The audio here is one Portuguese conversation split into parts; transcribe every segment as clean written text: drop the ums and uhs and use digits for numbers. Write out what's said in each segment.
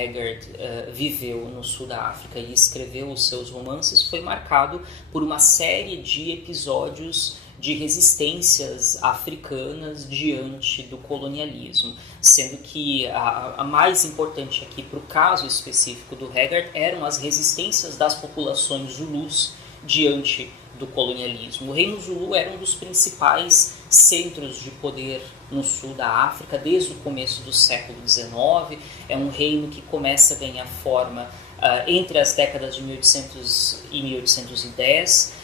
Haggard viveu no sul da África e escreveu os seus romances foi marcado por uma série de episódios de resistências africanas diante do colonialismo, sendo que a mais importante aqui para o caso específico do Haggard eram as resistências das populações zulus diante do colonialismo. O Reino Zulu era um dos principais centros de poder no sul da África desde o começo do século XIX. É um reino que começa a ganhar forma entre as décadas de 1800 e 1810.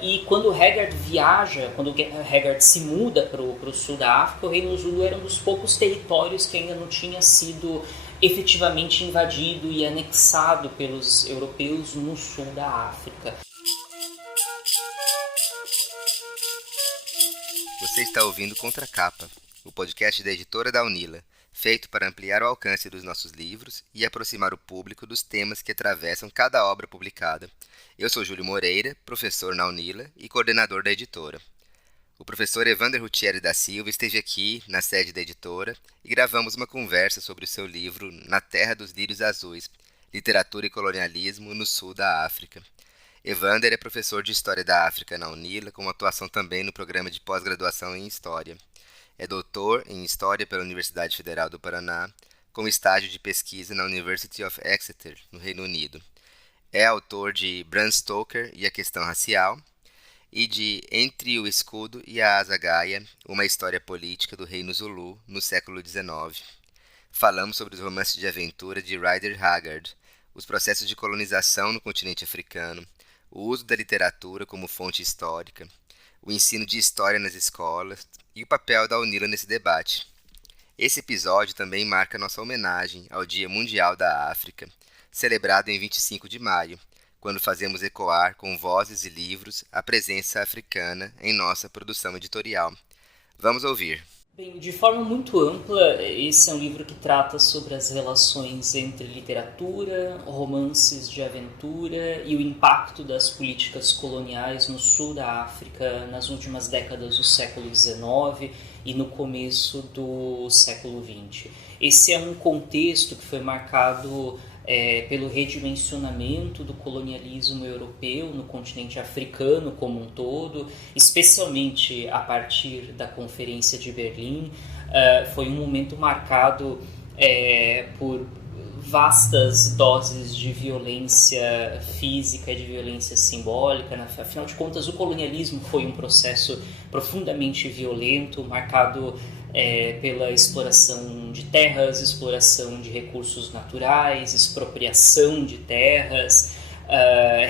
E quando Haggard viaja, quando Haggard se muda para o sul da África, o Reino Zulu era um dos poucos territórios que ainda não tinha sido efetivamente invadido e anexado pelos europeus no sul da África. Você está ouvindo Contracapa, o podcast da editora da Unila, feito para ampliar o alcance dos nossos livros e aproximar o público dos temas que atravessam cada obra publicada. Eu sou Júlio Moreira, professor na Unila e coordenador da editora. O professor Evander Rutieri da Silva esteve aqui, na sede da editora, e gravamos uma conversa sobre o seu livro Na Terra dos Lírios Azuis, Literatura e Colonialismo no Sul da África. Evander é professor de História da África na Unila, com atuação também no programa de pós-graduação em História. É doutor em História pela Universidade Federal do Paraná, com estágio de pesquisa na University of Exeter, no Reino Unido. É autor de Bram Stoker e a Questão Racial e de Entre o Escudo e a Azagaia, uma história política do Reino Zulu no século XIX. Falamos sobre os romances de aventura de Rider Haggard, os processos de colonização no continente africano, o uso da literatura como fonte histórica, o ensino de história nas escolas e o papel da Unila nesse debate. Esse episódio também marca nossa homenagem ao Dia Mundial da África, celebrado em 25 de maio, quando fazemos ecoar com vozes e livros a presença africana em nossa produção editorial. Vamos ouvir. Bem, de forma muito ampla, esse é um livro que trata sobre as relações entre literatura, romances de aventura e o impacto das políticas coloniais no sul da África nas últimas décadas do século XIX e no começo do século XX. Esse é um contexto que foi marcado pelo redimensionamento do colonialismo europeu no continente africano como um todo, especialmente a partir da Conferência de Berlim. Foi um momento marcado por vastas doses de violência física e de violência simbólica. Afinal de contas, o colonialismo foi um processo profundamente violento, marcado pela exploração de terras, exploração de recursos naturais, expropriação de terras,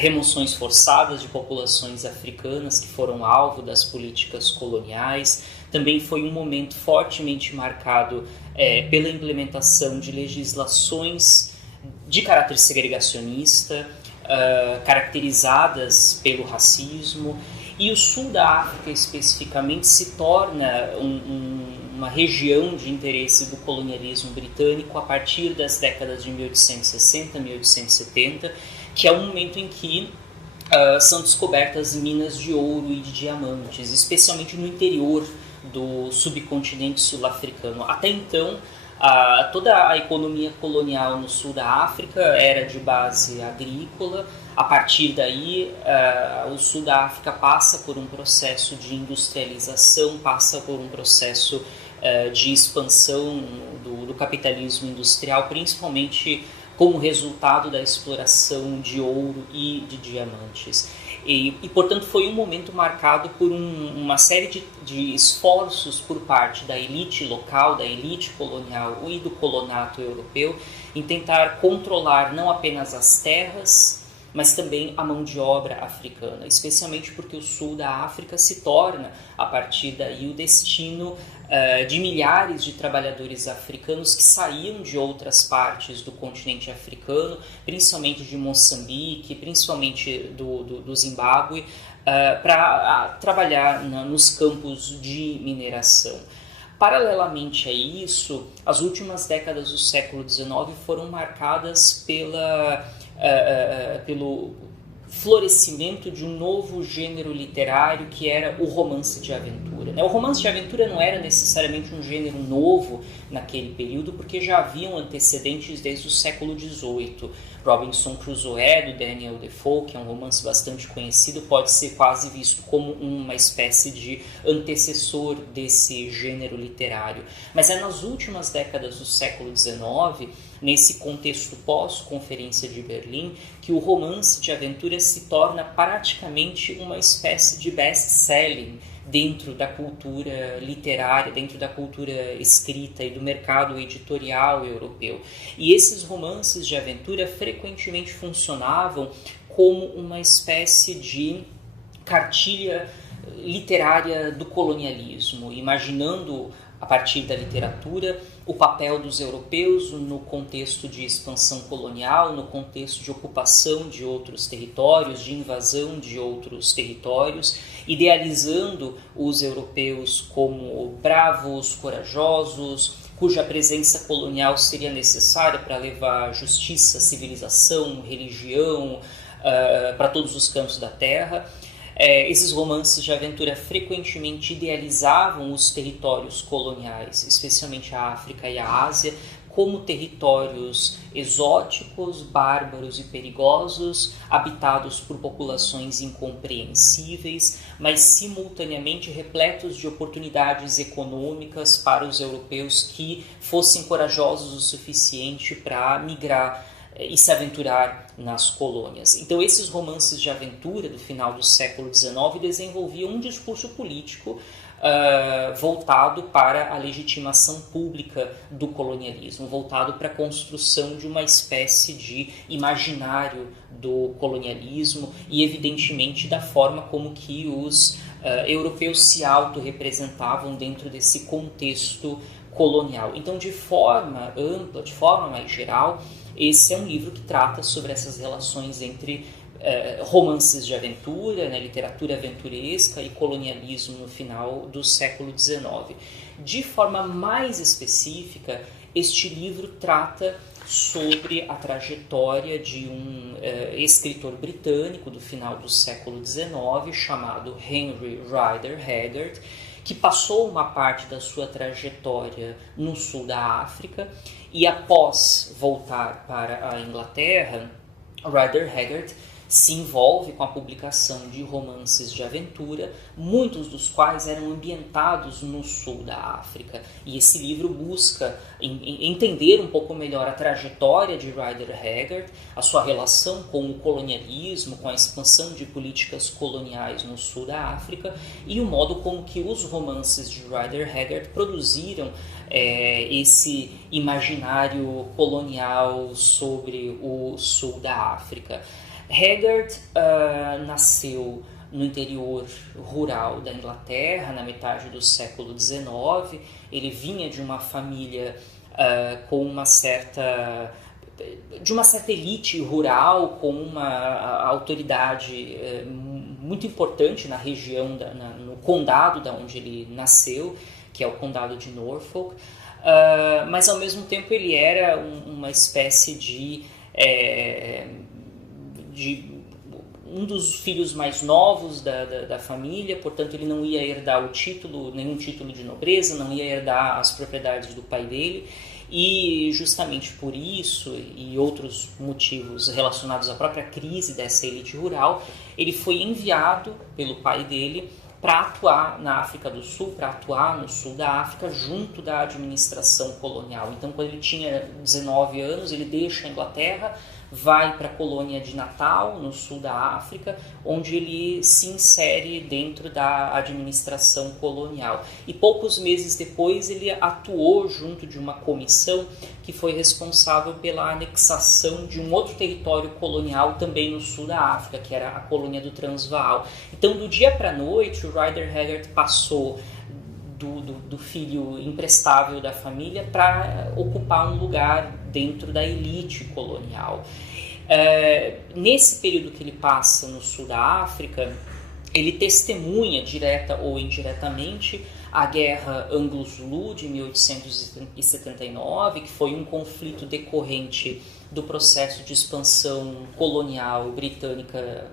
remoções forçadas de populações africanas que foram alvo das políticas coloniais. Também foi um momento fortemente marcado pela implementação de legislações de caráter segregacionista, caracterizadas pelo racismo. E o sul da África, especificamente, se torna uma região de interesse do colonialismo britânico a partir das décadas de 1860, 1870, que é um momento em que são descobertas minas de ouro e de diamantes, especialmente no interior do subcontinente sul-africano. Até então, toda a economia colonial no sul da África era de base agrícola. A partir daí, o sul da África passa por um processo de industrialização, passa por um processo de expansão do capitalismo industrial, principalmente como resultado da exploração de ouro e de diamantes. E, portanto, foi um momento marcado por uma série de esforços por parte da elite local, da elite colonial e do colonato europeu em tentar controlar não apenas as terras, mas também a mão de obra africana, especialmente porque o sul da África se torna, a partir daí, o destino de milhares de trabalhadores africanos que saíam de outras partes do continente africano, principalmente de Moçambique, principalmente do Zimbábue, para trabalhar nos campos de mineração. Paralelamente a isso, as últimas décadas do século XIX foram marcadas pelo florescimento de um novo gênero literário que era o romance de aventura. O romance de aventura não era necessariamente um gênero novo naquele período, porque já haviam antecedentes desde o século XVIII. Robinson Crusoe, do Daniel Defoe, que é um romance bastante conhecido, pode ser quase visto como uma espécie de antecessor desse gênero literário. Mas é nas últimas décadas do século XIX, nesse contexto pós-Conferência de Berlim, que o romance de aventura se torna praticamente uma espécie de best-selling dentro da cultura literária, dentro da cultura escrita e do mercado editorial europeu. E esses romances de aventura frequentemente funcionavam como uma espécie de cartilha literária do colonialismo, imaginando a partir da literatura o papel dos europeus no contexto de expansão colonial, no contexto de ocupação de outros territórios, de invasão de outros territórios, idealizando os europeus como bravos, corajosos, cuja presença colonial seria necessária para levar justiça, civilização, religião para todos os cantos da terra. Esses romances de aventura frequentemente idealizavam os territórios coloniais, especialmente a África e a Ásia, como territórios exóticos, bárbaros e perigosos, habitados por populações incompreensíveis, mas simultaneamente repletos de oportunidades econômicas para os europeus que fossem corajosos o suficiente para migrar e se aventurar nas colônias. Então esses romances de aventura do final do século XIX desenvolviam um discurso político voltado para a legitimação pública do colonialismo, voltado para a construção de uma espécie de imaginário do colonialismo e, evidentemente, da forma como que os europeus se autorrepresentavam dentro desse contexto colonial. Então, de forma ampla, de forma mais geral, esse é um livro que trata sobre essas relações entre romances de aventura, literatura aventuresca e colonialismo no final do século XIX. De forma mais específica, este livro trata sobre a trajetória de um escritor britânico do final do século XIX chamado Henry Rider Haggard, que passou uma parte da sua trajetória no sul da África e, após voltar para a Inglaterra, Rider Haggard se envolve com a publicação de romances de aventura, muitos dos quais eram ambientados no sul da África. E esse livro busca entender um pouco melhor a trajetória de Rider Haggard, a sua relação com o colonialismo, com a expansão de políticas coloniais no sul da África e o modo como que os romances de Rider Haggard produziram esse imaginário colonial sobre o sul da África. Haggard nasceu no interior rural da Inglaterra, na metade do século XIX. Ele vinha de uma família com uma certa elite rural, com uma autoridade muito importante na região, no condado da onde ele nasceu, que é o condado de Norfolk. Mas, ao mesmo tempo, ele era uma espécie de um dos filhos mais novos da família, portanto ele não ia herdar nenhum título de nobreza, não ia herdar as propriedades do pai dele, e justamente por isso e outros motivos relacionados à própria crise dessa elite rural, ele foi enviado pelo pai dele para atuar na África do Sul, para atuar no sul da África junto da administração colonial. Então, quando ele tinha 19 anos, ele deixa a Inglaterra, vai para a colônia de Natal, no sul da África, onde ele se insere dentro da administração colonial. E poucos meses depois ele atuou junto de uma comissão que foi responsável pela anexação de um outro território colonial também no sul da África, que era a colônia do Transvaal. Então, do dia para a noite, o Rider Haggard passou do filho imprestável da família para ocupar um lugar dentro da elite colonial. Nesse período que ele passa no sul da África, ele testemunha, direta ou indiretamente, a Guerra Anglo-Zulu de 1879, que foi um conflito decorrente do processo de expansão colonial britânica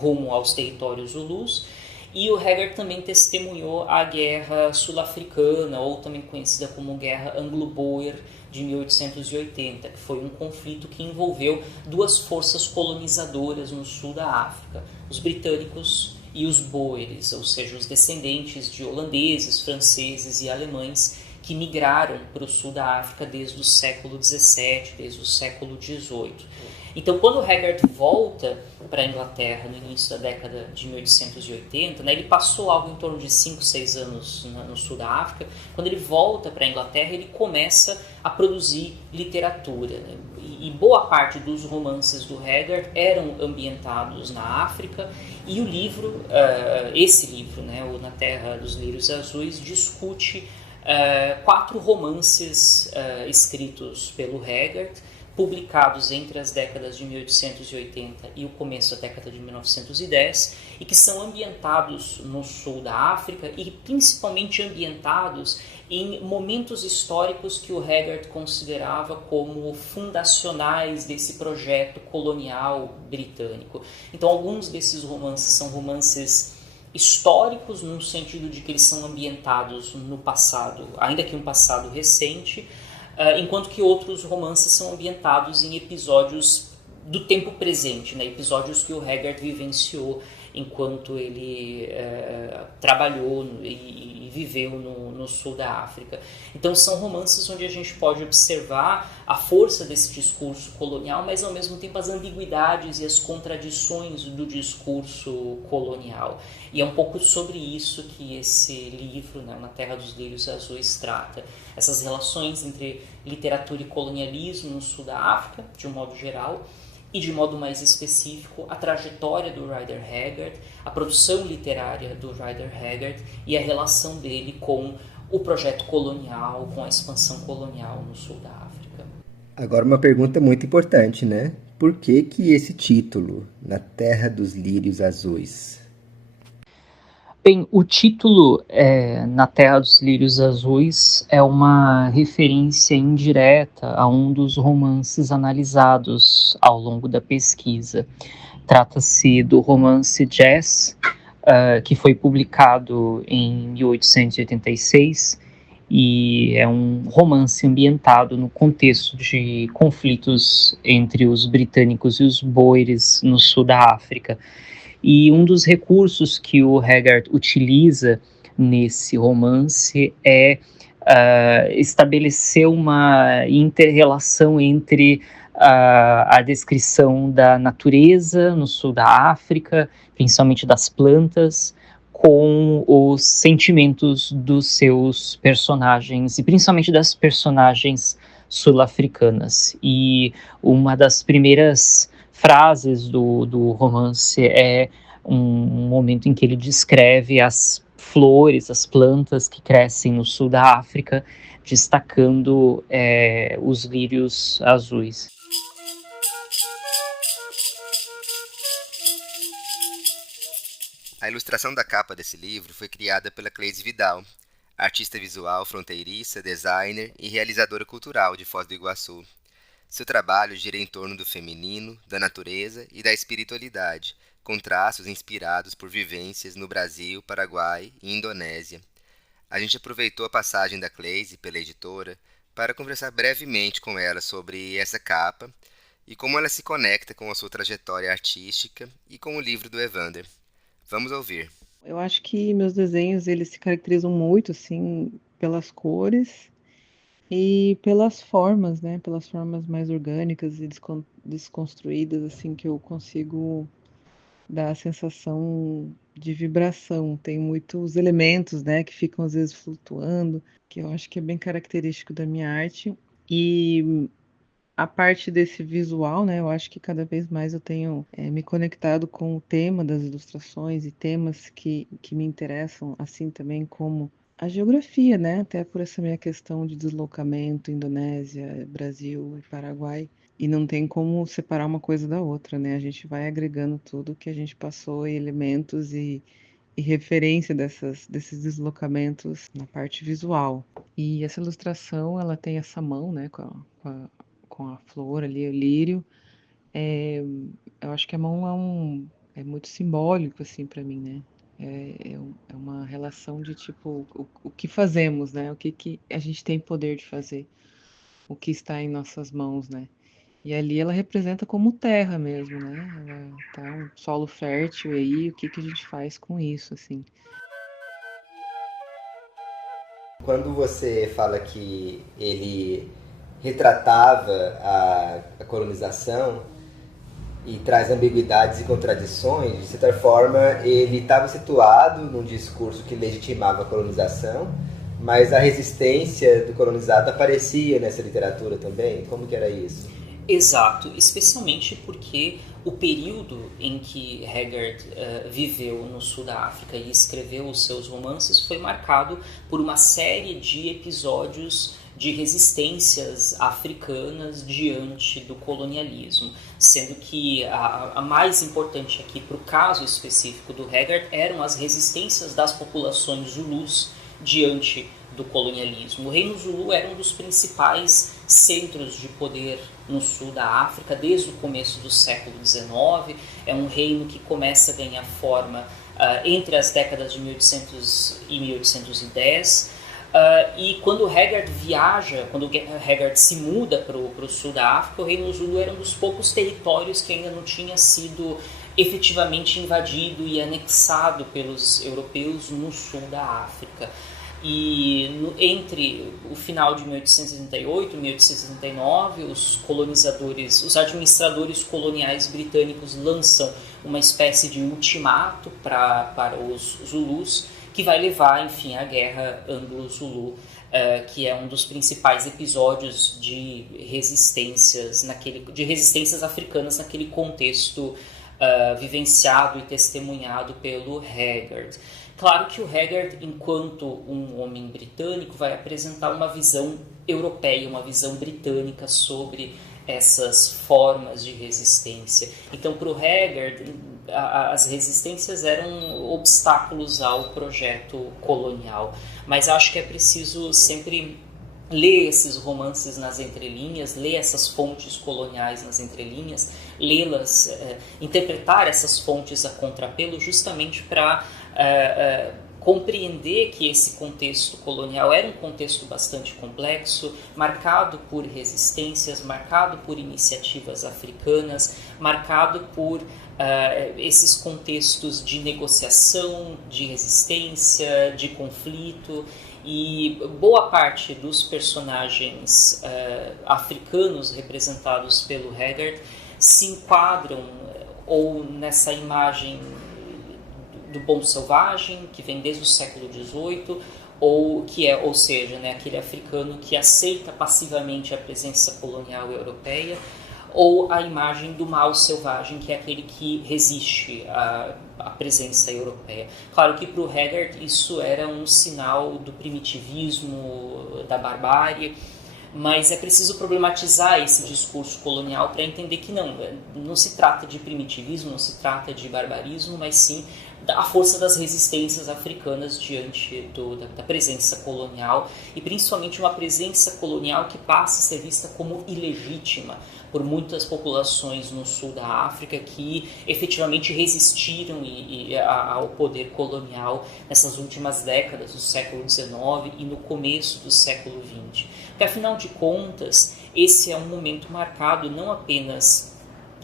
rumo aos territórios Zulus. E o Haggard também testemunhou a Guerra Sul-Africana, ou também conhecida como Guerra Anglo-Boer de 1880, que foi um conflito que envolveu duas forças colonizadoras no sul da África, os britânicos e os boeres, ou seja, os descendentes de holandeses, franceses e alemães que migraram para o sul da África desde o século XVII, desde o século XVIII. Então, quando o Haggard volta para a Inglaterra no início da década de 1880, ele passou algo em torno de 5, 6 anos no sul da África. Quando ele volta para a Inglaterra, ele começa a produzir literatura. E boa parte dos romances do Haggard eram ambientados na África, e o livro, esse livro, o Na Terra dos Lírios Azuis, discute 4 romances escritos pelo Haggard, publicados entre as décadas de 1880 e o começo da década de 1910, e que são ambientados no sul da África e principalmente ambientados em momentos históricos que o Haggard considerava como fundacionais desse projeto colonial britânico. Então, alguns desses romances são romances históricos, no sentido de que eles são ambientados no passado, ainda que um passado recente, enquanto que outros romances são ambientados em episódios do tempo presente, episódios que o Haggard vivenciou enquanto ele trabalhou e viveu no sul da África. Então são romances onde a gente pode observar a força desse discurso colonial, mas ao mesmo tempo as ambiguidades e as contradições do discurso colonial. E é um pouco sobre isso que esse livro, Na Terra dos Lírios Azuis, trata. Essas relações entre literatura e colonialismo no sul da África, de um modo geral, e de modo mais específico a trajetória do Rider Haggard, a produção literária do Rider Haggard e a relação dele com o projeto colonial, com a expansão colonial no sul da África. Agora uma pergunta muito importante, né? Por que esse título, Na Terra dos Lírios Azuis? Bem, o título Na Terra dos Lírios Azuis é uma referência indireta a um dos romances analisados ao longo da pesquisa. Trata-se do romance Jazz, que foi publicado em 1886, e é um romance ambientado no contexto de conflitos entre os britânicos e os boeres no sul da África. E um dos recursos que o Haggard utiliza nesse romance é estabelecer uma inter-relação entre a descrição da natureza no sul da África, principalmente das plantas, com os sentimentos dos seus personagens, e principalmente das personagens sul-africanas. E uma das primeiras frases do romance é um momento em que ele descreve as flores, as plantas que crescem no sul da África, destacando os lírios azuis. A ilustração da capa desse livro foi criada pela Cleise Vidal, artista visual fronteiriça, designer e realizadora cultural de Foz do Iguaçu. Seu trabalho gira em torno do feminino, da natureza e da espiritualidade, com traços inspirados por vivências no Brasil, Paraguai e Indonésia. A gente aproveitou a passagem da Cleise pela editora para conversar brevemente com ela sobre essa capa e como ela se conecta com a sua trajetória artística e com o livro do Evander. Vamos ouvir. Eu acho que meus desenhos eles se caracterizam muito assim pelas cores e pelas formas, né? Pelas formas mais orgânicas e desconstruídas, assim, que eu consigo dar a sensação de vibração. Tem muitos elementos, né, que ficam às vezes flutuando, que eu acho que é bem característico da minha arte. E a parte desse visual, né, eu acho que cada vez mais eu tenho me conectado com o tema das ilustrações e temas que me interessam, assim também como a geografia, né, até por essa minha questão de deslocamento, Indonésia, Brasil e Paraguai. E não tem como separar uma coisa da outra, né? A gente vai agregando tudo que a gente passou, e elementos e referência desses deslocamentos na parte visual. E essa ilustração, ela tem essa mão, né, com com a flor ali, o lírio. Eu acho que a mão é muito simbólico, assim, para mim, né? É uma relação de tipo, o que fazemos, né? O que a gente tem poder de fazer, o que está em nossas mãos, né? E ali ela representa como terra mesmo, né? Ela tá um solo fértil e aí o que a gente faz com isso, assim. Quando você fala que ele retratava a colonização e traz ambiguidades e contradições, de certa forma ele estava situado num discurso que legitimava a colonização, mas a resistência do colonizado aparecia nessa literatura também. Como que era isso? Exato, especialmente porque o período em que Haggard viveu no sul da África e escreveu os seus romances foi marcado por uma série de episódios de resistências africanas diante do colonialismo, sendo que a mais importante aqui para o caso específico do Haggard eram as resistências das populações zulus diante do colonialismo. O Reino Zulu era um dos principais centros de poder no sul da África desde o começo do século XIX. É um reino que começa a ganhar forma entre as décadas de 1800 e 1810. E quando Haggard viaja, quando Haggard se muda para o sul da África, o Reino Zulu era um dos poucos territórios que ainda não tinha sido efetivamente invadido e anexado pelos europeus no sul da África. E entre o final de 1868 e 1869, os colonizadores, os administradores coloniais britânicos lançam uma espécie de ultimato para os Zulus, que vai levar, enfim, à Guerra Anglo-Zulu, que é um dos principais episódios de resistências africanas naquele contexto vivenciado e testemunhado pelo Haggard. Claro que o Haggard, enquanto um homem britânico, vai apresentar uma visão europeia, uma visão britânica sobre essas formas de resistência. Então, para o Haggard, as resistências eram obstáculos ao projeto colonial. Mas acho que é preciso sempre ler esses romances nas entrelinhas, ler essas fontes coloniais nas entrelinhas, lê-las, interpretar essas fontes a contrapelo, justamente para compreender que esse contexto colonial era um contexto bastante complexo, marcado por resistências, marcado por iniciativas africanas, marcado por esses contextos de negociação, de resistência, de conflito. E boa parte dos personagens africanos representados pelo Haggard se enquadram ou nessa imagem do bom selvagem, que vem desde o século XVIII, ou seja, né, aquele africano que aceita passivamente a presença colonial europeia, ou a imagem do mal selvagem, que é aquele que resiste à presença europeia. Claro que para o Haggard isso era um sinal do primitivismo, da barbárie, mas é preciso problematizar esse discurso colonial para entender que não se trata de primitivismo, não se trata de barbarismo, mas sim a força das resistências africanas diante da presença colonial, e principalmente uma presença colonial que passa a ser vista como ilegítima por muitas populações no sul da África que efetivamente resistiram ao poder colonial nessas últimas décadas do século XIX e no começo do século XX. Porque, afinal de contas, esse é um momento marcado não apenas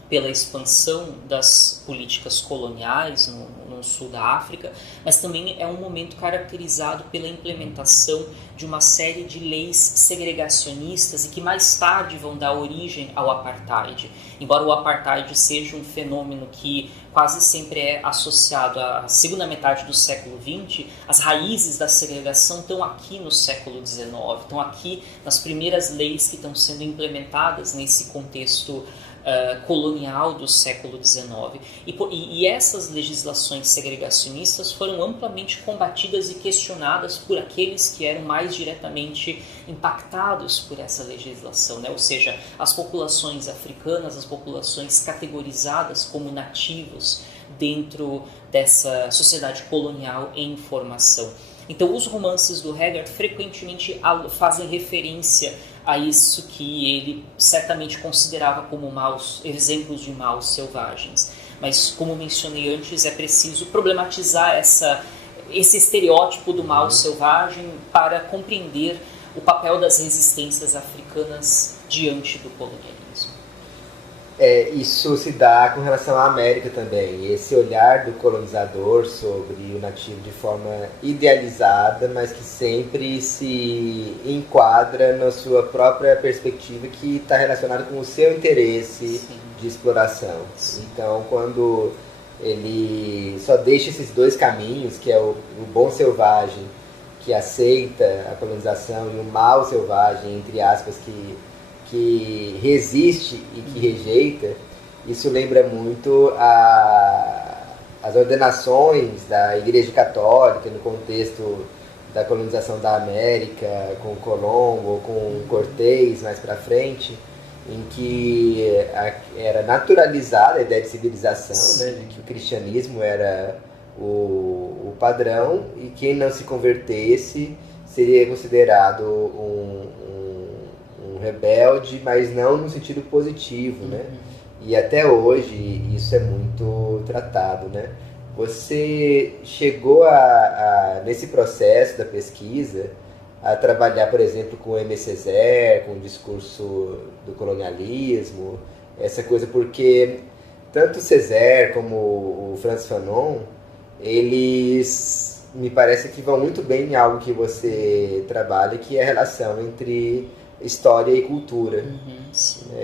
pela expansão das políticas coloniais no sul da África, mas também é um momento caracterizado pela implementação de uma série de leis segregacionistas e que mais tarde vão dar origem ao apartheid. Embora o apartheid seja um fenômeno que quase sempre é associado à segunda metade do século XX, as raízes da segregação estão aqui no século XIX, estão aqui nas primeiras leis que estão sendo implementadas nesse contexto colonial do século XIX. E essas legislações segregacionistas foram amplamente combatidas e questionadas por aqueles que eram mais diretamente impactados por essa legislação, né? Ou seja, as populações africanas, as populações categorizadas como nativos dentro dessa sociedade colonial em formação. Então, os romances do Haggard frequentemente fazem referência a isso que ele certamente considerava como exemplos de maus selvagens. Mas, como mencionei antes, é preciso problematizar esse estereótipo do mal selvagem para compreender o papel das resistências africanas diante do colonialismo. Isso se dá com relação à América também. Esse olhar do colonizador sobre o nativo de forma idealizada, mas que sempre se enquadra na sua própria perspectiva, que está relacionada com o seu interesse Sim. de exploração. Sim. Então, quando ele só deixa esses dois caminhos, que é o bom selvagem, que aceita a colonização, e o mal selvagem, entre aspas, que resiste e que rejeita, isso lembra muito as ordenações da Igreja Católica no contexto da colonização da América, com Colombo ou com Cortés mais para frente, em que era naturalizada a ideia de civilização, né, de que o cristianismo era o padrão, e quem não se convertesse seria considerado um rebelde, mas não no sentido positivo, né? E até hoje isso é muito tratado, né? Você chegou nesse processo da pesquisa, a trabalhar, por exemplo, com o Aimé Césaire, com o discurso do colonialismo, essa coisa, porque tanto Césaire como o Frantz Fanon, eles me parece que vão muito bem em algo que você trabalha, que é a relação entre história e cultura.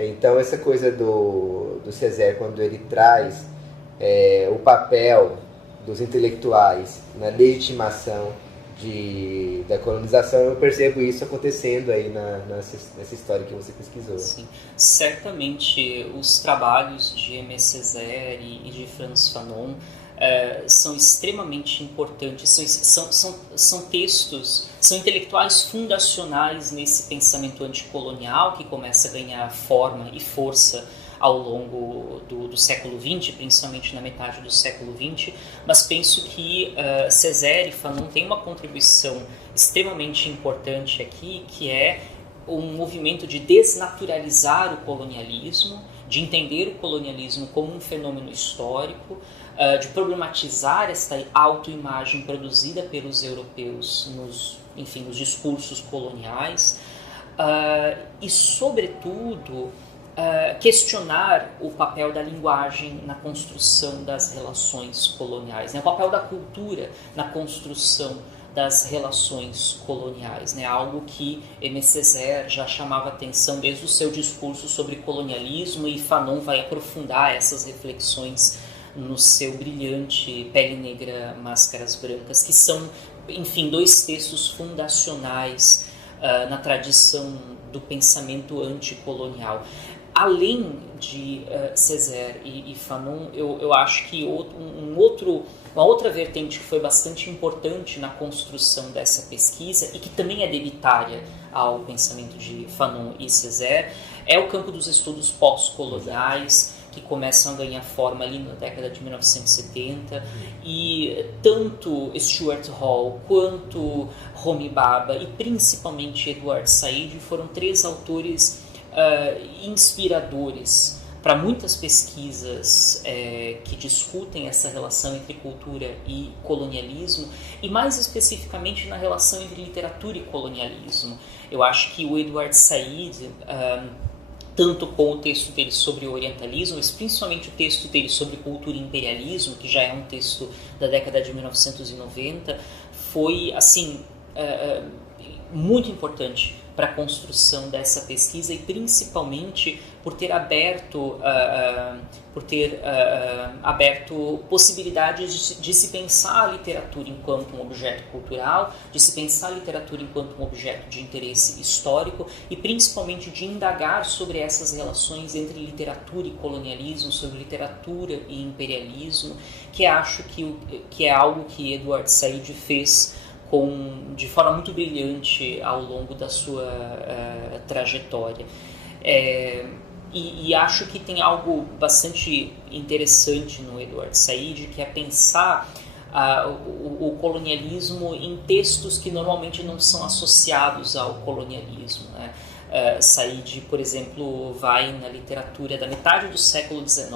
Então essa coisa do Césaire, quando ele traz o papel dos intelectuais na legitimação da colonização, eu percebo isso acontecendo aí nessa história que você pesquisou. Sim, certamente os trabalhos de Aimé Césaire e de Frantz Fanon são extremamente importantes, são textos, são intelectuais fundacionais nesse pensamento anticolonial que começa a ganhar forma e força ao longo do século XX, principalmente na metade do século XX, mas penso que Césaire e Fanon têm uma contribuição extremamente importante aqui, que é um movimento de desnaturalizar o colonialismo, de entender o colonialismo como um fenômeno histórico, de problematizar esta autoimagem produzida pelos europeus nos discursos coloniais, e, sobretudo, questionar o papel da linguagem na construção das relações coloniais, né? O papel da cultura na construção das relações coloniais, né? Algo que Aimé Césaire já chamava atenção desde o seu discurso sobre colonialismo, e Fanon vai aprofundar essas reflexões no seu brilhante Pele Negra, Máscaras Brancas, que são, enfim, dois textos fundacionais na tradição do pensamento anticolonial. Além de Césaire e Fanon, eu acho que uma outra vertente que foi bastante importante na construção dessa pesquisa, e que também é debitária ao pensamento de Fanon e Césaire, é o campo dos estudos pós-coloniais, que começam a ganhar forma ali na década de 1970, e tanto Stuart Hall quanto Homi Bhabha e principalmente Edward Said foram três autores inspiradores para muitas pesquisas que discutem essa relação entre cultura e colonialismo, e mais especificamente na relação entre literatura e colonialismo. Eu acho que o Edward Said, tanto com o texto dele sobre o orientalismo, mas principalmente o texto dele sobre cultura e imperialismo, que já é um texto da década de 1990, foi assim muito importante para a construção dessa pesquisa, e principalmente por ter aberto possibilidades de se pensar a literatura enquanto um objeto cultural, de se pensar a literatura enquanto um objeto de interesse histórico, e principalmente de indagar sobre essas relações entre literatura e colonialismo, sobre literatura e imperialismo, que acho que é algo que Edward Said fez de forma muito brilhante ao longo da sua trajetória. E acho que tem algo bastante interessante no Edward Said, que é pensar o colonialismo em textos que normalmente não são associados ao colonialismo, né? Said, por exemplo, vai na literatura da metade do século XIX,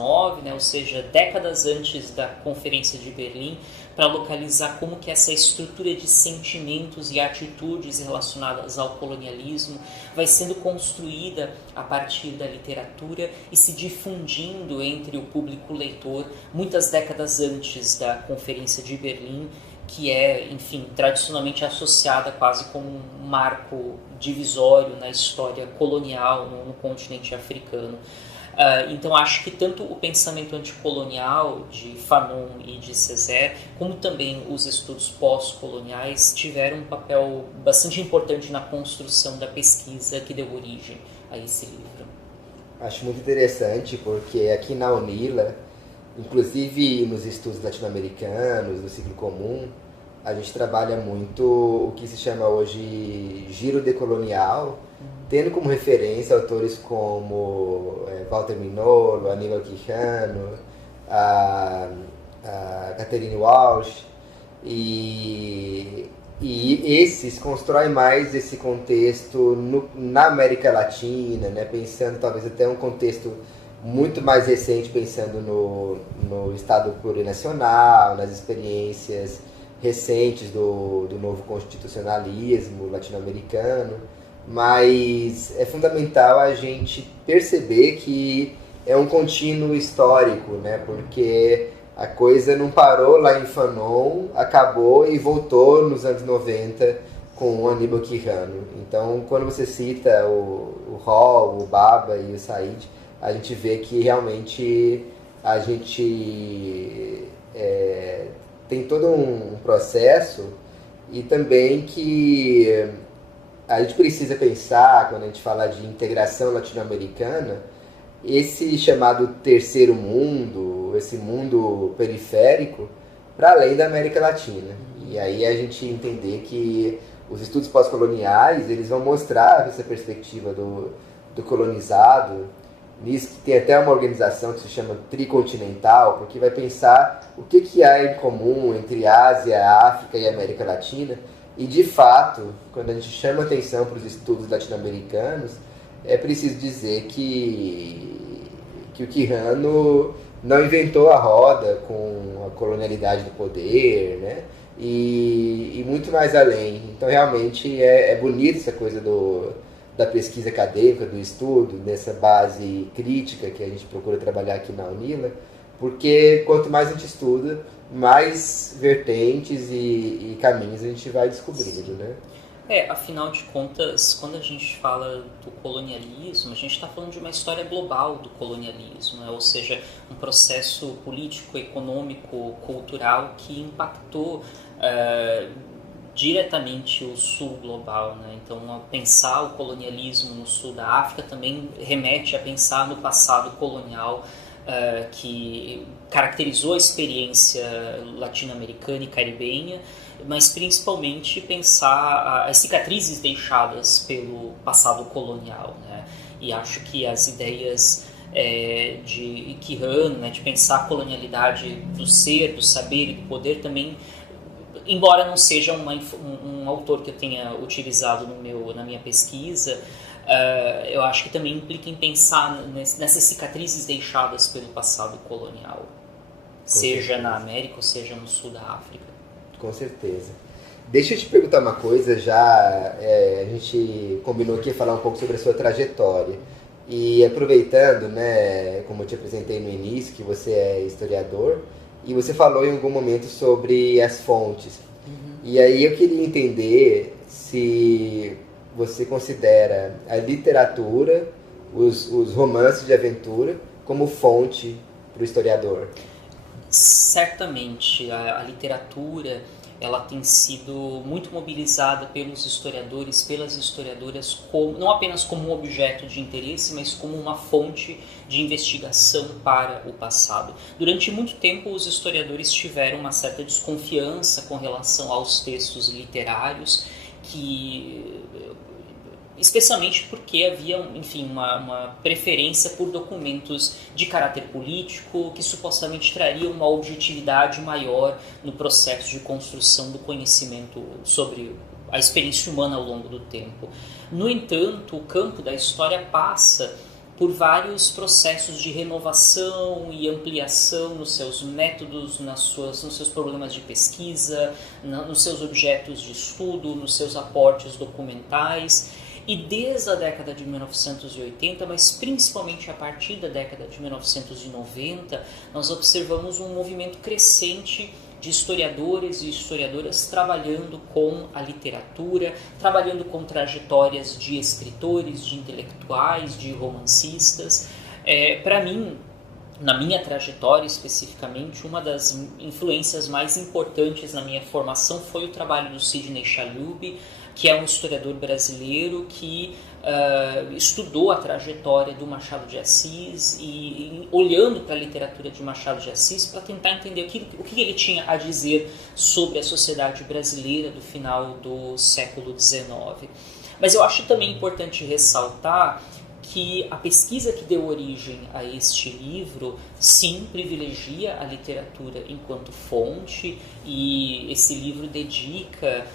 né, ou seja, décadas antes da Conferência de Berlim, para localizar como que essa estrutura de sentimentos e atitudes relacionadas ao colonialismo vai sendo construída a partir da literatura e se difundindo entre o público leitor muitas décadas antes da Conferência de Berlim, que é, enfim, tradicionalmente associada quase como um marco divisório na história colonial no continente africano. Então acho que tanto o pensamento anticolonial de Fanon e de Césaire, como também os estudos pós-coloniais tiveram um papel bastante importante na construção da pesquisa que deu origem a esse livro. Acho muito interessante porque aqui na UNILA, inclusive nos estudos latino-americanos, no ciclo comum, a gente trabalha muito o que se chama hoje giro decolonial, tendo como referência autores como Walter Mignolo, Aníbal Quijano, a Catherine Walsh, e esses constroem mais esse contexto na América Latina, né, pensando talvez até um contexto muito mais recente, pensando no Estado plurinacional, nas experiências recentes do novo constitucionalismo latino-americano, mas é fundamental a gente perceber que é um contínuo histórico, né? Porque a coisa não parou lá em Fanon, acabou e voltou nos anos 90 com o Aníbal Quijano. Então, quando você cita o Hall, o Baba e o Said, a gente vê que realmente a gente tem todo um processo, e também que a gente precisa pensar, quando a gente fala de integração latino-americana, esse chamado terceiro mundo, esse mundo periférico, para além da América Latina. E aí a gente entender que os estudos pós-coloniais, eles vão mostrar essa perspectiva do colonizado. Nisso tem até uma organização que se chama Tricontinental, porque vai pensar o que há em comum entre Ásia, África e América Latina. E, de fato, quando a gente chama atenção para os estudos latino-americanos, é preciso dizer que o Quijano não inventou a roda com a colonialidade do poder, né? E muito mais além. Então, realmente, é bonita essa coisa da pesquisa acadêmica, do estudo, dessa base crítica que a gente procura trabalhar aqui na UNILA, porque quanto mais a gente estuda, mais vertentes e caminhos a gente vai descobrindo, né? Afinal de contas, quando a gente fala do colonialismo, a gente está falando de uma história global do colonialismo, né? Ou seja, um processo político, econômico, cultural que impactou diretamente o sul global, né? Então, pensar o colonialismo no sul da África também remete a pensar no passado colonial que caracterizou a experiência latino-americana e caribenha, mas principalmente pensar as cicatrizes deixadas pelo passado colonial, né? E acho que as ideias de Quijano, né, de pensar a colonialidade do ser, do saber e do poder também, embora não seja um autor que eu tenha utilizado na minha pesquisa, eu acho que também implica em pensar nessas cicatrizes deixadas pelo passado colonial, seja na América ou seja no sul da África. Com certeza. Deixa eu te perguntar uma coisa, a gente combinou aqui falar um pouco sobre a sua trajetória. E aproveitando, né, como eu te apresentei no início, que você é historiador, e você falou em algum momento sobre as fontes. E aí eu queria entender se você considera a literatura, os romances de aventura, como fonte para o historiador. Certamente, a literatura ela tem sido muito mobilizada pelos historiadores, pelas historiadoras, não apenas como um objeto de interesse, mas como uma fonte de investigação para o passado. Durante muito tempo, os historiadores tiveram uma certa desconfiança com relação aos textos literários, especialmente porque havia, enfim, uma preferência por documentos de caráter político que supostamente trariam uma objetividade maior no processo de construção do conhecimento sobre a experiência humana ao longo do tempo. No entanto, o campo da história passa por vários processos de renovação e ampliação nos seus métodos, nos seus problemas de pesquisa, nos seus objetos de estudo, nos seus aportes documentais. E desde a década de 1980, mas principalmente a partir da década de 1990, nós observamos um movimento crescente de historiadores e historiadoras trabalhando com a literatura, trabalhando com trajetórias de escritores, de intelectuais, de romancistas. Para mim, na minha trajetória especificamente, uma das influências mais importantes na minha formação foi o trabalho do Sidney Chalhoub, que é um historiador brasileiro que estudou a trajetória do Machado de Assis e olhando para a literatura de Machado de Assis para tentar entender o que ele tinha a dizer sobre a sociedade brasileira do final do século XIX. Mas eu acho também importante ressaltar que a pesquisa que deu origem a este livro, sim, privilegia a literatura enquanto fonte, e esse livro dedica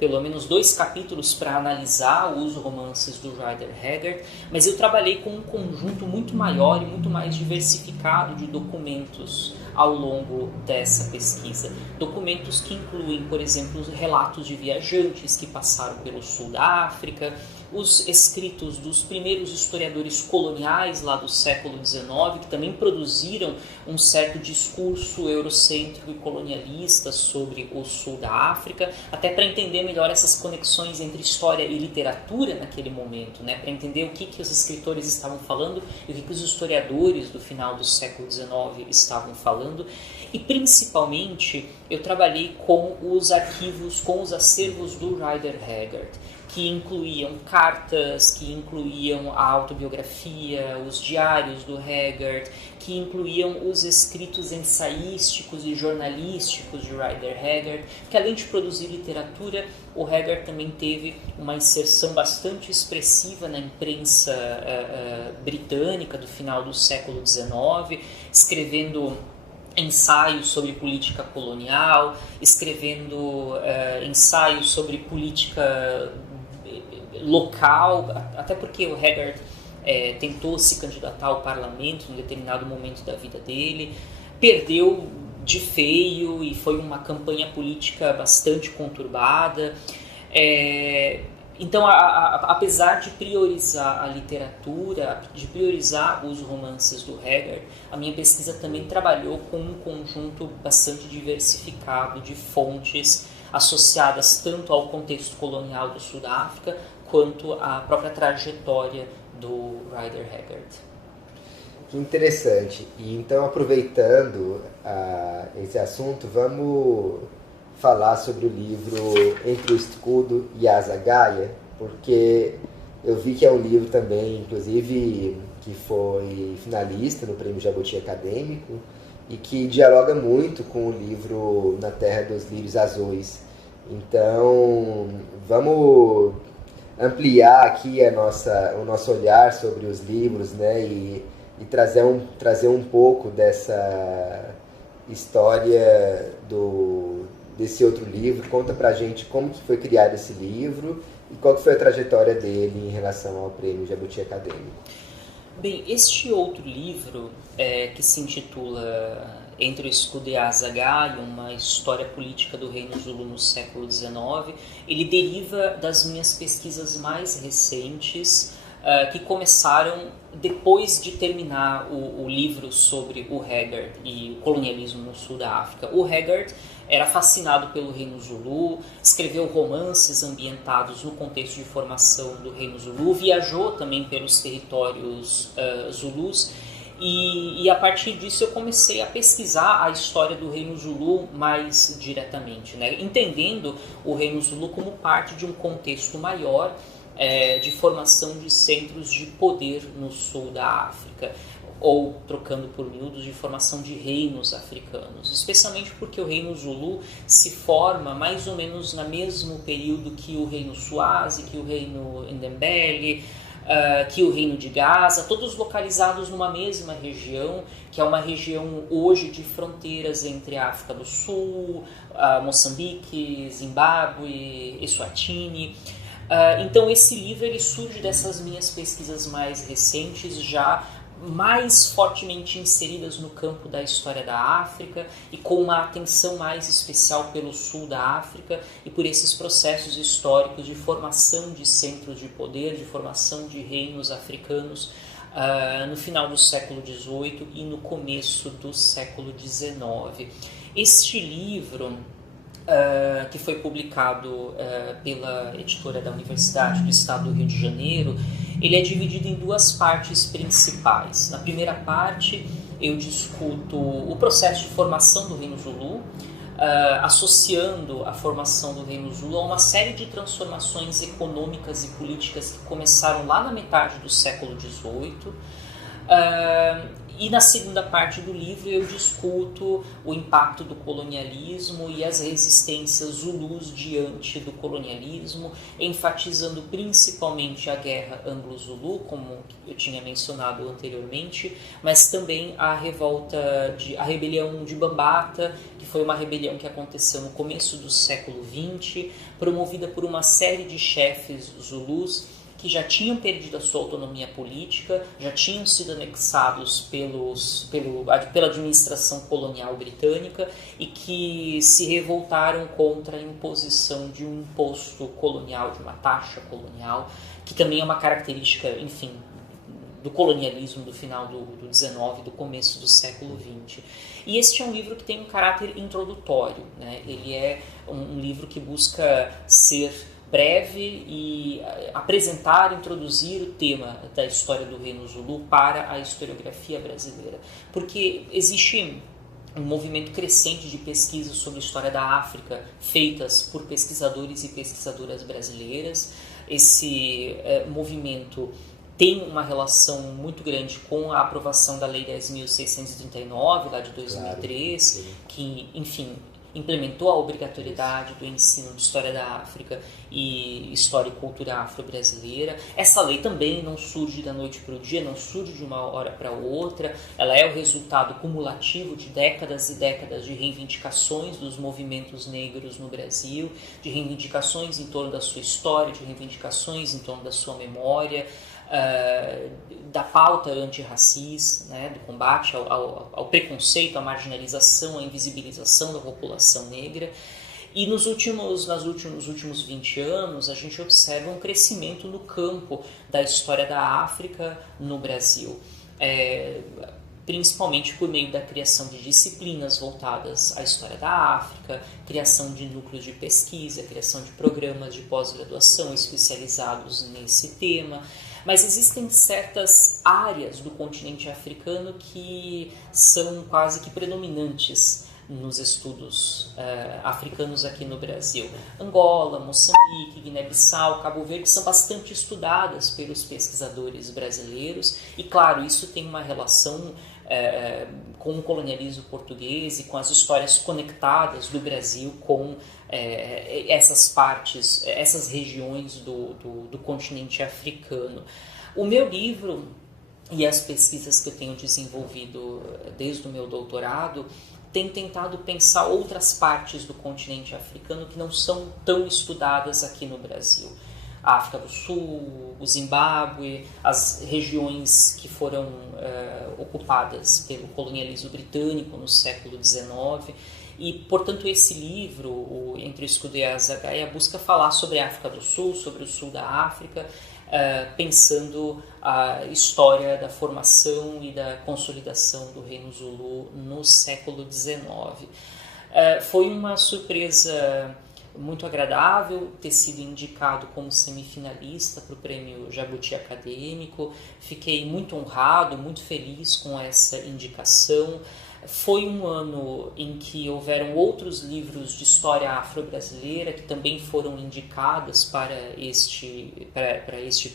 pelo menos 2 capítulos para analisar os romances do Rider Haggard, mas eu trabalhei com um conjunto muito maior e muito mais diversificado de documentos ao longo dessa pesquisa. Documentos que incluem, por exemplo, os relatos de viajantes que passaram pelo sul da África, os escritos dos primeiros historiadores coloniais lá do século XIX, que também produziram um certo discurso eurocêntrico e colonialista sobre o sul da África, até para entender melhor essas conexões entre história e literatura naquele momento, né? Para entender o que os escritores estavam falando e o que os historiadores do final do século XIX estavam falando. E principalmente eu trabalhei com os arquivos, com os acervos do Rider Haggard, que incluíam cartas, que incluíam a autobiografia, os diários do Haggard, que incluíam os escritos ensaísticos e jornalísticos de Rider Haggard, que além de produzir literatura, o Haggard também teve uma inserção bastante expressiva na imprensa britânica do final do século XIX, escrevendo ensaios sobre política colonial, escrevendo ensaios sobre política local, até porque o Haggard tentou se candidatar ao parlamento em um determinado momento da vida dele, perdeu de feio e foi uma campanha política bastante conturbada. Então, apesar de priorizar a literatura, de priorizar os romances do Haggard, a minha pesquisa também trabalhou com um conjunto bastante diversificado de fontes associadas tanto ao contexto colonial do sul da África quanto à própria trajetória do Rider Haggard. Que interessante. E então, aproveitando esse assunto, vamos falar sobre o livro Entre o Escudo e a Azagaia, porque eu vi que é um livro também, inclusive, que foi finalista no Prêmio Jabuti Acadêmico e que dialoga muito com o livro Na Terra dos Lírios Azuis. Então, vamos ampliar aqui o nosso olhar sobre os livros, né, e trazer um pouco dessa história desse outro livro. Conta pra gente como que foi criado esse livro e qual que foi a trajetória dele em relação ao Prêmio Jabuti Acadêmico. Bem, este outro livro, que se intitula Entre o Escudo e a Azagaia, uma história política do Reino Zulu no século XIX, ele deriva das minhas pesquisas mais recentes, que começaram depois de terminar o livro sobre o Haggard e o colonialismo no sul da África. O Haggard era fascinado pelo Reino Zulu, escreveu romances ambientados no contexto de formação do Reino Zulu, viajou também pelos territórios zulus, e a partir disso eu comecei a pesquisar a história do Reino Zulu mais diretamente, né? Entendendo o Reino Zulu como parte de um contexto maior de formação de centros de poder no sul da África, ou, trocando por miúdos, de formação de reinos africanos, especialmente porque o Reino Zulu se forma mais ou menos no mesmo período que o Reino Swazi, que o Reino Ndembele, que o Reino de Gaza, todos localizados numa mesma região, que é uma região hoje de fronteiras entre a África do Sul, Moçambique, Zimbábue, Eswatini. Então esse livro ele surge dessas minhas pesquisas mais recentes, já mais fortemente inseridas no campo da história da África e com uma atenção mais especial pelo sul da África e por esses processos históricos de formação de centros de poder, de formação de reinos africanos no final do século XVIII e no começo do século XIX. Este livro, que foi publicado pela editora da Universidade do Estado do Rio de Janeiro, ele é dividido em duas partes principais. Na primeira parte, eu discuto o processo de formação do Reino Zulu, associando a formação do Reino Zulu a uma série de transformações econômicas e políticas que começaram lá na metade do século XVIII. E na segunda parte do livro eu discuto o impacto do colonialismo e as resistências zulus diante do colonialismo, enfatizando principalmente a guerra anglo-zulu, como eu tinha mencionado anteriormente, mas também a rebelião de Bambata, que foi uma rebelião que aconteceu no começo do século XX, promovida por uma série de chefes zulus que já tinham perdido a sua autonomia política, já tinham sido anexados pela administração colonial britânica e que se revoltaram contra a imposição de um imposto colonial, de uma taxa colonial, que também é uma característica, enfim, do colonialismo do final do XIX, do começo do século XX. E este é um livro que tem um caráter introdutório, né? Ele é um livro que busca ser breve e apresentar, introduzir o tema da história do Reino Zulu para a historiografia brasileira. Porque existe um movimento crescente de pesquisas sobre a história da África feitas por pesquisadores e pesquisadoras brasileiras. Esse movimento tem uma relação muito grande com a aprovação da Lei 10.639, lá de 2003, claro, que, enfim, implementou a obrigatoriedade do ensino de História da África e História e Cultura Afro-Brasileira. Essa lei também não surge da noite para o dia, não surge de uma hora para outra. Ela é o resultado cumulativo de décadas e décadas de reivindicações dos movimentos negros no Brasil, de reivindicações em torno da sua história, de reivindicações em torno da sua memória, da pauta antirracista, né, do combate ao preconceito, à marginalização, à invisibilização da população negra. E nos últimos 20 anos, a gente observa um crescimento no campo da história da África no Brasil, principalmente por meio da criação de disciplinas voltadas à história da África, criação de núcleos de pesquisa, criação de programas de pós-graduação especializados nesse tema. Mas existem certas áreas do continente africano que são quase que predominantes nos estudos africanos aqui no Brasil. Angola, Moçambique, Guiné-Bissau, Cabo Verde são bastante estudadas pelos pesquisadores brasileiros e, claro, isso tem uma relação com o colonialismo português e com as histórias conectadas do Brasil com essas partes, essas regiões do continente africano. O meu livro e as pesquisas que eu tenho desenvolvido desde o meu doutorado têm tentado pensar outras partes do continente africano que não são tão estudadas aqui no Brasil. A África do Sul, o Zimbábue, as regiões que foram ocupadas pelo colonialismo britânico no século XIX. E, portanto, esse livro, o Entre o Escudo e a Azagaia, busca falar sobre a África do Sul, sobre o sul da África, pensando a história da formação e da consolidação do Reino Zulu no século XIX. Foi uma surpresa muito agradável ter sido indicado como semifinalista para o Prêmio Jabuti Acadêmico. Fiquei muito honrado, muito feliz com essa indicação. Foi um ano em que houveram outros livros de história afro-brasileira que também foram indicados para este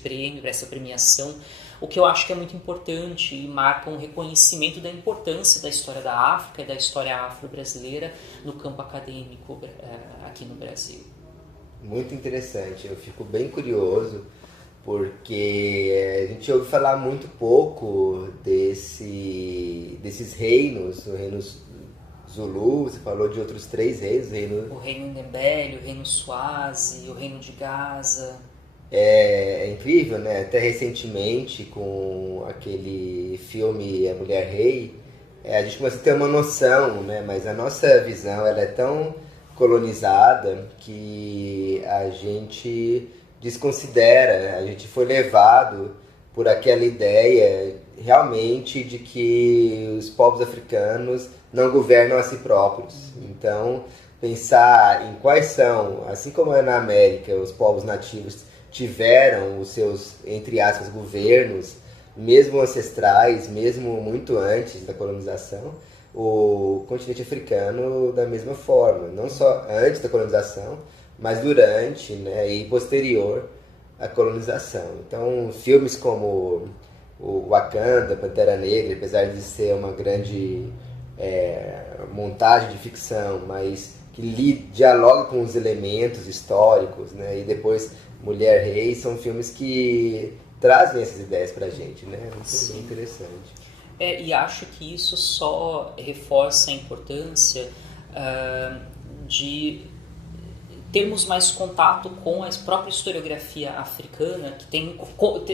prêmio, para essa premiação, o que eu acho que é muito importante e marca um reconhecimento da importância da história da África e da história afro-brasileira no campo acadêmico aqui no Brasil. Muito interessante, eu fico bem curioso porque a gente ouve falar muito pouco desses reinos, o reino Zulu, você falou de outros 3 reinos. O reino Ndebele, o reino Swazi, o reino de Gaza. É incrível, né? Até recentemente, com aquele filme A Mulher Rei, a gente começa a ter uma noção, né? Mas a nossa visão ela é tão colonizada que a gente desconsidera, né? A gente foi levado por aquela ideia realmente de que os povos africanos não governam a si próprios. Então, pensar em quais são, assim como é na América, os povos nativos tiveram os seus, entre aspas, governos, mesmo ancestrais, mesmo muito antes da colonização, o continente africano da mesma forma, não só antes da colonização, mas durante, né, e posterior à colonização. Então, filmes como o Wakanda, Pantera Negra, apesar de ser uma grande montagem de ficção, mas que dialoga com os elementos históricos, né, e depois Mulher Rei, são filmes que trazem essas ideias pra gente, né? Muito interessante. E acho que isso só reforça a importância de termos mais contato com a própria historiografia africana,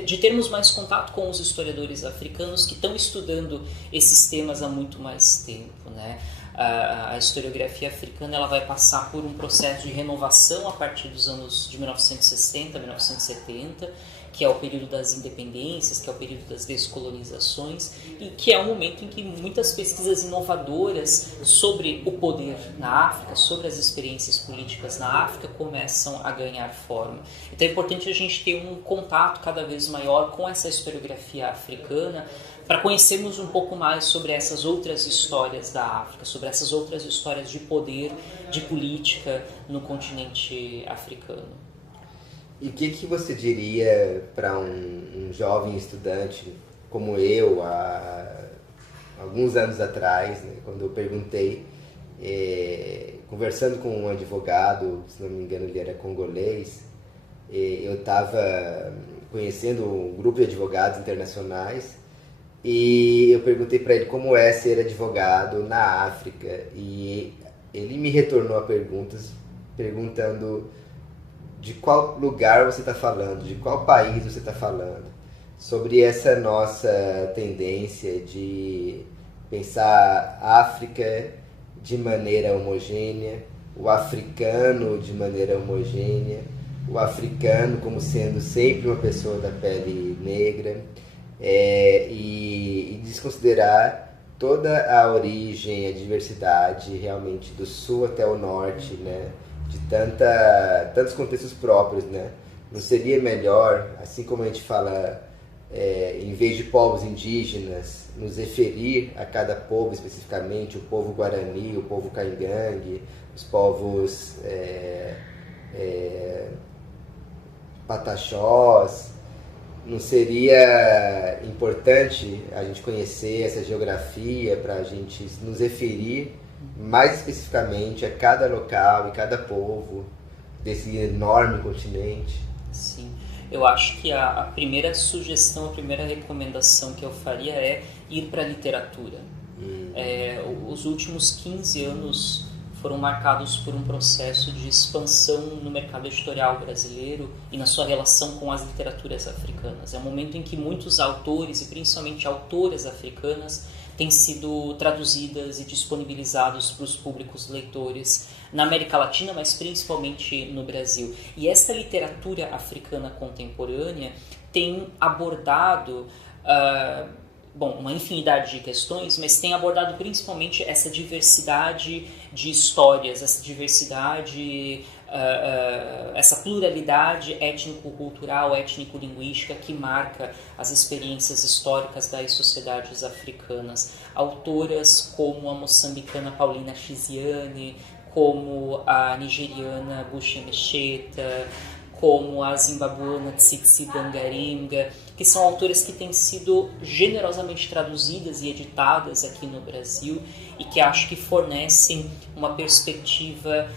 de termos mais contato com os historiadores africanos que estão estudando esses temas há muito mais tempo, né? A historiografia africana ela vai passar por um processo de renovação a partir dos anos de 1960, 1970, que é o período das independências, que é o período das descolonizações, e que é um momento em que muitas pesquisas inovadoras sobre o poder na África, sobre as experiências políticas na África, começam a ganhar forma. Então é importante a gente ter um contato cada vez maior com essa historiografia africana, para conhecermos um pouco mais sobre essas outras histórias da África, sobre essas outras histórias de poder, de política no continente africano. E o que você diria para um jovem estudante como eu, há alguns anos atrás, né, quando eu perguntei, conversando com um advogado, se não me engano ele era congolês, eu estava conhecendo um grupo de advogados internacionais, e eu perguntei para ele como é ser advogado na África, e ele me retornou a perguntando de qual lugar você está falando, de qual país você está falando, sobre essa nossa tendência de pensar a África de maneira homogênea, o africano de maneira homogênea, o africano como sendo sempre uma pessoa da pele negra, e desconsiderar toda a origem, a diversidade realmente do sul até o norte, né? De tantos contextos próprios, né? Não seria melhor, assim como a gente fala, em vez de povos indígenas, nos referir a cada povo especificamente, o povo Guarani, o povo Caingangue, os povos Pataxós? Não seria importante a gente conhecer essa geografia para a gente nos referir mais especificamente a cada local e cada povo desse enorme continente? Sim, eu acho que a primeira sugestão, a primeira recomendação que eu faria é ir para a literatura. Os últimos 15 anos foram marcados por um processo de expansão no mercado editorial brasileiro e na sua relação com as literaturas africanas. É um momento em que muitos autores, e principalmente autoras africanas, têm sido traduzidas e disponibilizados para os públicos leitores na América Latina, mas principalmente no Brasil. E essa literatura africana contemporânea tem abordado uma infinidade de questões, mas tem abordado principalmente essa diversidade de histórias, essa diversidade, essa pluralidade étnico-cultural, étnico-linguística que marca as experiências históricas das sociedades africanas. Autoras como a moçambicana Paulina Chiziane, como a nigeriana Bushi Mecheta, como a zimbabuana Tsitsi Dangarimba, que são autoras que têm sido generosamente traduzidas e editadas aqui no Brasil e que acho que fornecem uma perspectiva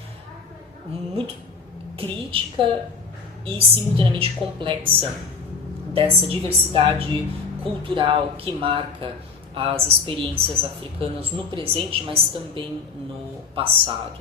muito crítica e simultaneamente complexa dessa diversidade cultural que marca as experiências africanas no presente, mas também no passado.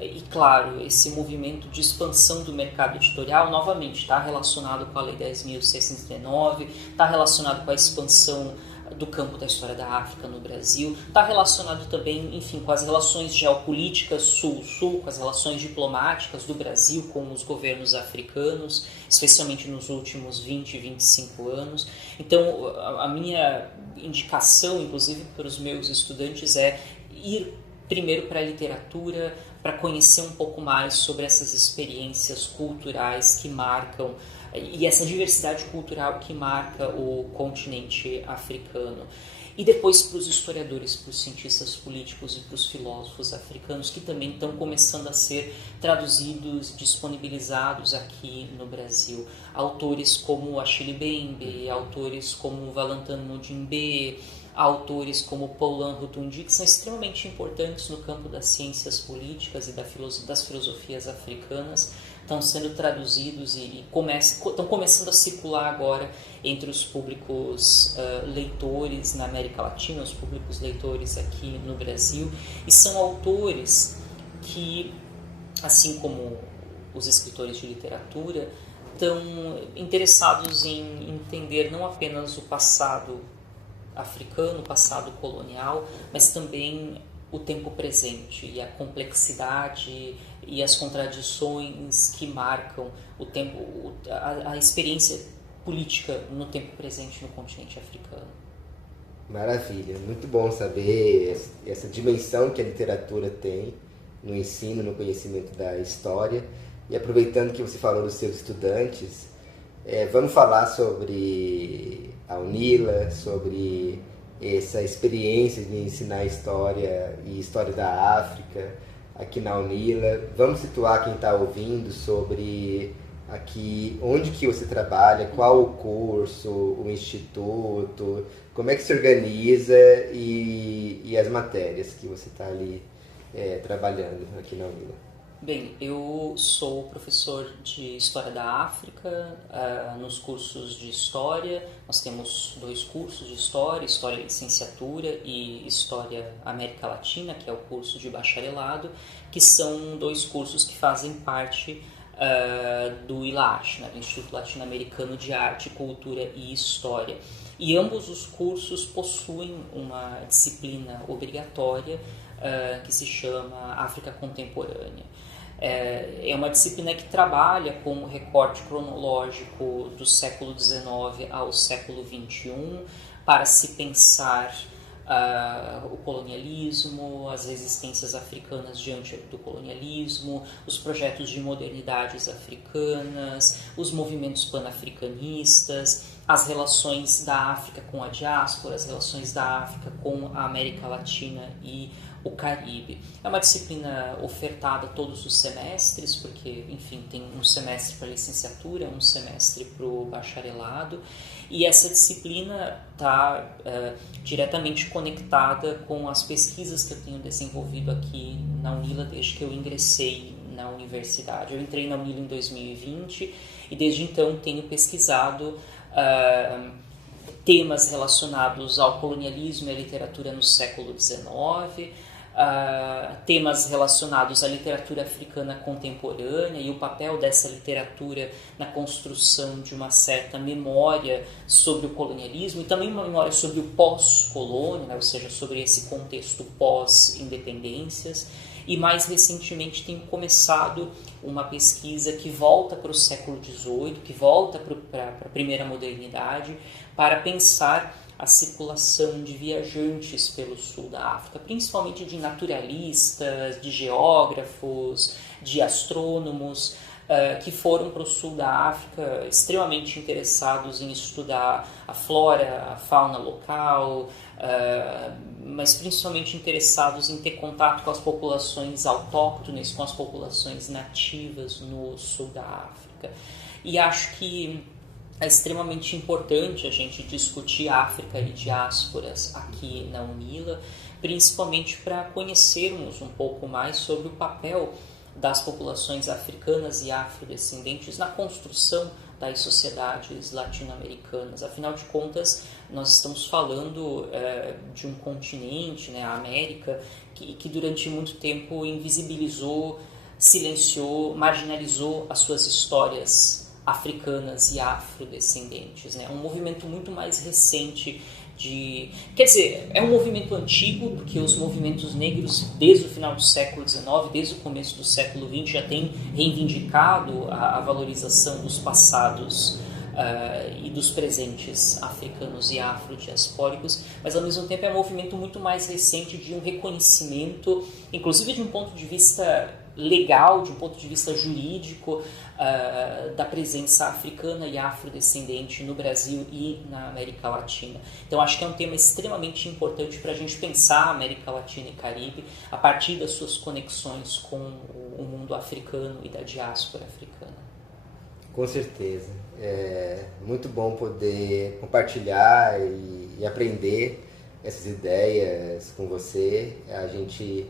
E claro, esse movimento de expansão do mercado editorial, novamente, está relacionado com a Lei 10.639, está relacionado com a expansão do campo da história da África no Brasil, está relacionado também, enfim, com as relações geopolíticas sul-sul, com as relações diplomáticas do Brasil com os governos africanos, especialmente nos últimos 20, 25 anos. Então, a minha indicação, inclusive para os meus estudantes, é ir primeiro para a literatura, para conhecer um pouco mais sobre essas experiências culturais que marcam e essa diversidade cultural que marca o continente africano. E depois para os historiadores, para os cientistas políticos e para os filósofos africanos, que também estão começando a ser traduzidos, disponibilizados aqui no Brasil. Autores como Achille Mbembe, autores como Valentin Mudimbe, autores como Paulin Rutundi, que são extremamente importantes no campo das ciências políticas e das filosofias africanas, estão sendo traduzidos e estão começando a circular agora entre os públicos leitores na América Latina, os públicos leitores aqui no Brasil, e são autores que, assim como os escritores de literatura, estão interessados em entender não apenas o passado africano, o passado colonial, mas também o tempo presente e a complexidade e as contradições que marcam o tempo, a experiência política no tempo presente no continente africano. Maravilha, muito bom saber essa dimensão que a literatura tem no ensino, no conhecimento da história. E aproveitando que você falou dos seus estudantes, vamos falar sobre a UNILA, sobre essa experiência de ensinar história e história da África aqui na UNILA. Vamos situar quem está ouvindo sobre aqui, onde que você trabalha, qual o curso, o instituto, como é que se organiza e as matérias que você está ali trabalhando aqui na UNILA. Bem, eu sou professor de História da África nos cursos de História. Nós temos 2 cursos de História, História de Licenciatura e História América Latina, que é o curso de bacharelado, que são 2 cursos que fazem parte do ILAACH, né, do Instituto Latino-Americano de Arte, Cultura e História. E ambos os cursos possuem uma disciplina obrigatória que se chama África Contemporânea. É uma disciplina que trabalha com o recorte cronológico do século XIX ao século XXI para se pensar o colonialismo, as resistências africanas diante do colonialismo, os projetos de modernidades africanas, os movimentos panafricanistas, as relações da África com a diáspora, as relações da África com a América Latina e o Caribe. É uma disciplina ofertada todos os semestres, porque, enfim, tem um semestre para a licenciatura, um semestre para o bacharelado, e essa disciplina está diretamente conectada com as pesquisas que eu tenho desenvolvido aqui na UNILA desde que eu ingressei na universidade. Eu entrei na UNILA em 2020 e desde então tenho pesquisado temas relacionados ao colonialismo e à literatura no século XIX, temas relacionados à literatura africana contemporânea e o papel dessa literatura na construção de uma certa memória sobre o colonialismo e também uma memória sobre o pós-colônia, né, ou seja, sobre esse contexto pós-independências. E mais recentemente tenho começado uma pesquisa que volta para o século XVIII, que volta para a primeira modernidade, para pensar a circulação de viajantes pelo sul da África, principalmente de naturalistas, de geógrafos, de astrônomos, que foram para o sul da África extremamente interessados em estudar a flora, a fauna local, mas principalmente interessados em ter contato com as populações autóctones, com as populações nativas no sul da África. E acho que é extremamente importante a gente discutir África e diásporas aqui na UNILA, principalmente para conhecermos um pouco mais sobre o papel das populações africanas e afrodescendentes na construção das sociedades latino-americanas. Afinal de contas, nós estamos falando de um continente, né, a América, que durante muito tempo invisibilizou, silenciou, marginalizou as suas histórias africanas e afrodescendentes. Né? É um movimento muito mais recente quer dizer, é um movimento antigo, porque os movimentos negros, desde o final do século XIX, desde o começo do século XX, já têm reivindicado a valorização dos passados e dos presentes africanos e afrodiaspóricos, mas ao mesmo tempo é um movimento muito mais recente de um reconhecimento, inclusive de um ponto de vista legal, de um ponto de vista jurídico, da presença africana e afrodescendente no Brasil e na América Latina. Então acho que é um tema extremamente importante para a gente pensar a América Latina e Caribe a partir das suas conexões com o mundo africano e da diáspora africana. Com certeza. É muito bom poder compartilhar e aprender essas ideias com você. A gente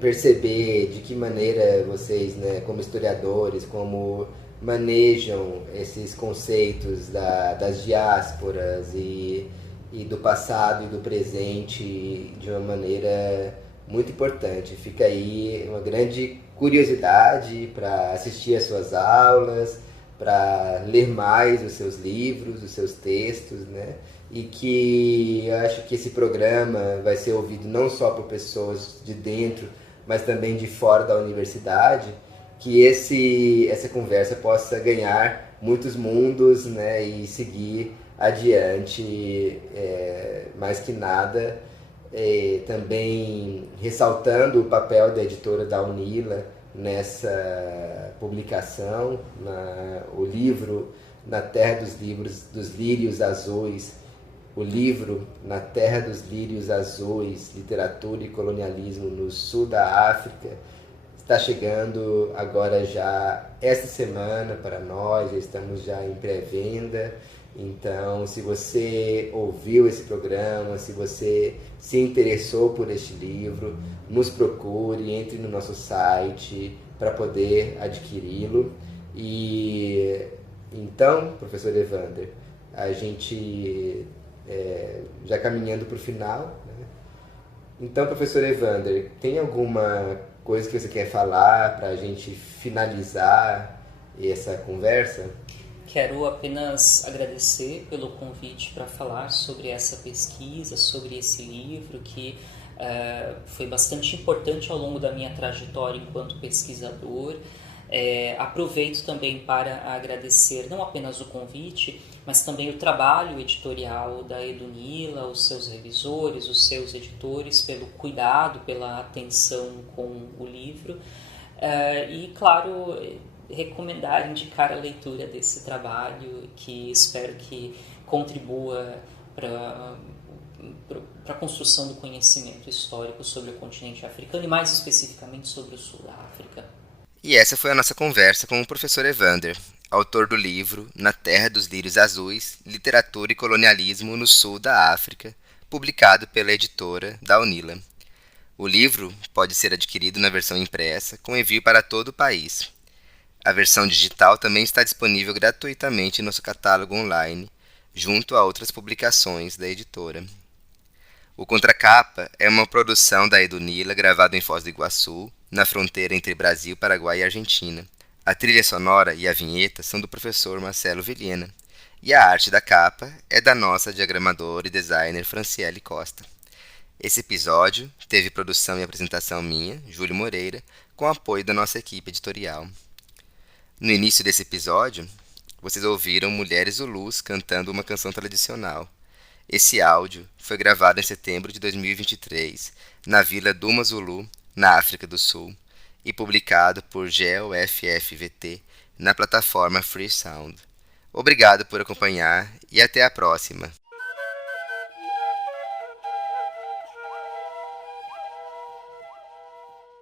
perceber de que maneira vocês, né, como historiadores, como manejam esses conceitos das diásporas e do passado e do presente de uma maneira muito importante. Fica aí uma grande curiosidade para assistir às suas aulas, para ler mais os seus livros, os seus textos, né? E que eu acho que esse programa vai ser ouvido não só por pessoas de dentro, mas também de fora da universidade, que essa conversa possa ganhar muitos mundos, né, e seguir adiante, mais que nada, também ressaltando o papel da editora da Unila nessa publicação, o livro Na Terra dos Lírios Azuis, o livro Na Terra dos Lírios Azuis, Literatura e Colonialismo no Sul da África, está chegando agora já esta semana para nós, já estamos já em pré-venda. Então, se você ouviu esse programa, se você se interessou por este livro, nos procure, entre no nosso site para poder adquiri-lo. E então, professor Evander, a gente já caminhando para o final, né? Então, professor Evander, tem alguma coisa que você quer falar para a gente finalizar essa conversa? Quero apenas agradecer pelo convite para falar sobre essa pesquisa, sobre esse livro que foi bastante importante ao longo da minha trajetória enquanto pesquisador. Aproveito também para agradecer não apenas o convite, mas também o trabalho editorial da Edunila, os seus revisores, os seus editores, pelo cuidado, pela atenção com o livro. E, claro, recomendar, indicar a leitura desse trabalho, que espero que contribua para a construção do conhecimento histórico sobre o continente africano e mais especificamente sobre o sul da África. E essa foi a nossa conversa com o professor Evander, autor do livro Na Terra dos Lírios Azuis, Literatura e Colonialismo no Sul da África, publicado pela editora da Unila. O livro pode ser adquirido na versão impressa, com envio para todo o país. A versão digital também está disponível gratuitamente em nosso catálogo online, junto a outras publicações da editora. O Contracapa é uma produção da Edunila gravada em Foz do Iguaçu, na fronteira entre Brasil, Paraguai e Argentina. A trilha sonora e a vinheta são do professor Marcelo Vilhena, e a arte da capa é da nossa diagramadora e designer Franciele Costa. Esse episódio teve produção e apresentação minha, Júlio Moreira, com apoio da nossa equipe editorial. No início desse episódio, vocês ouviram mulheres zulus cantando uma canção tradicional. Esse áudio foi gravado em setembro de 2023, na vila Duma Zulu, na África do Sul, e publicado por GeoFFVT na plataforma Free Sound. Obrigado por acompanhar e até a próxima!